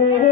रे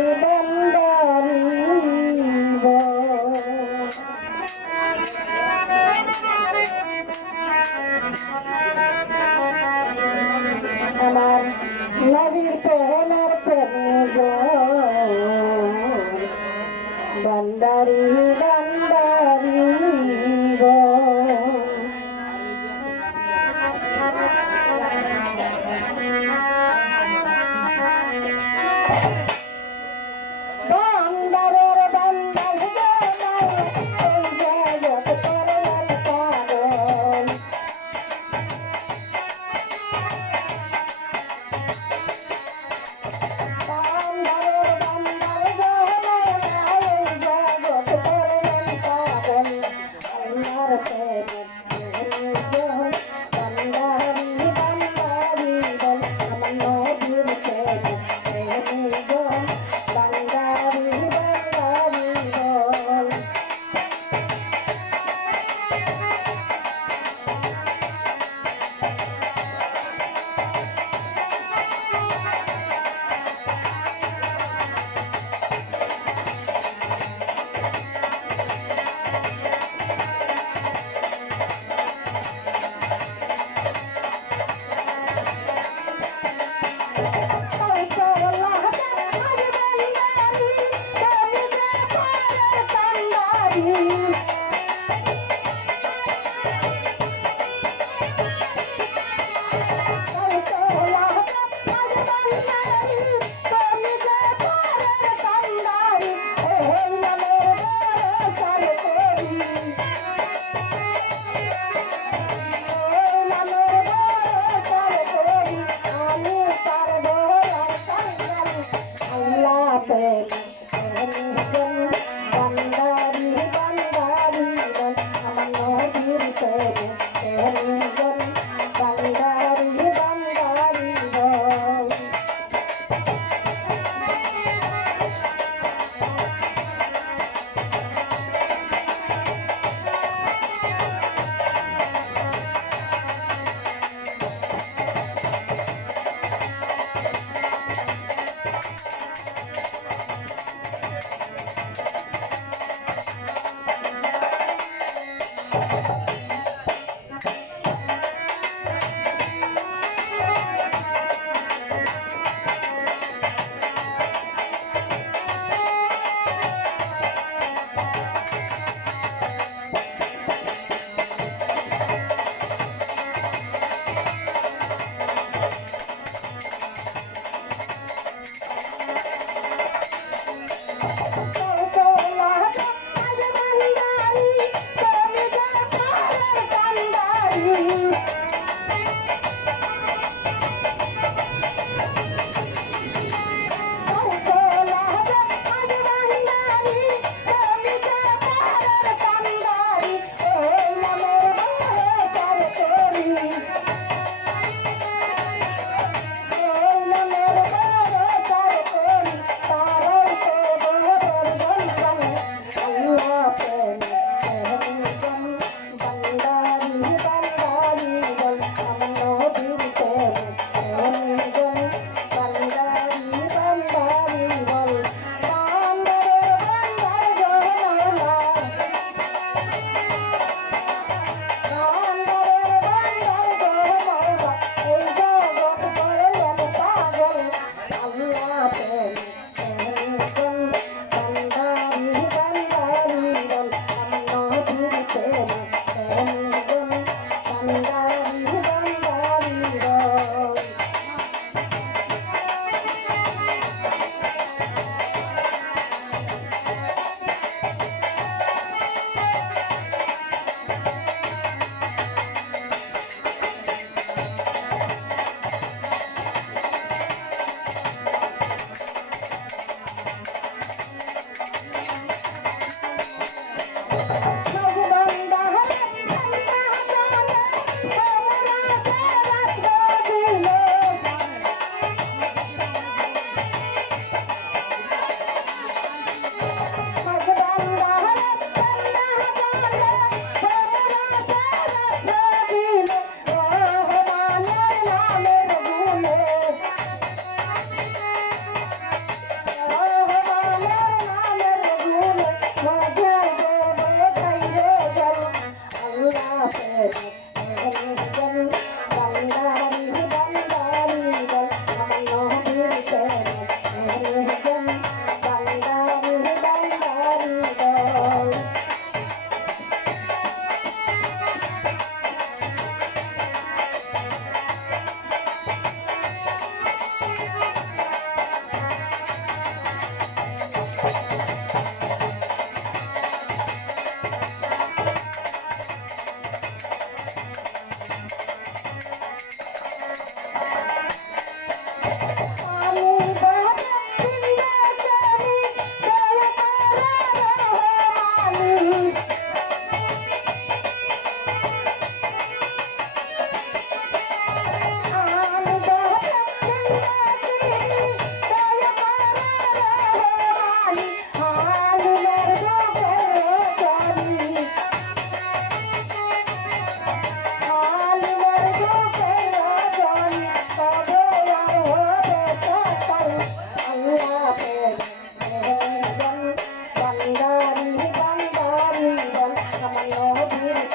la pena.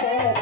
cool.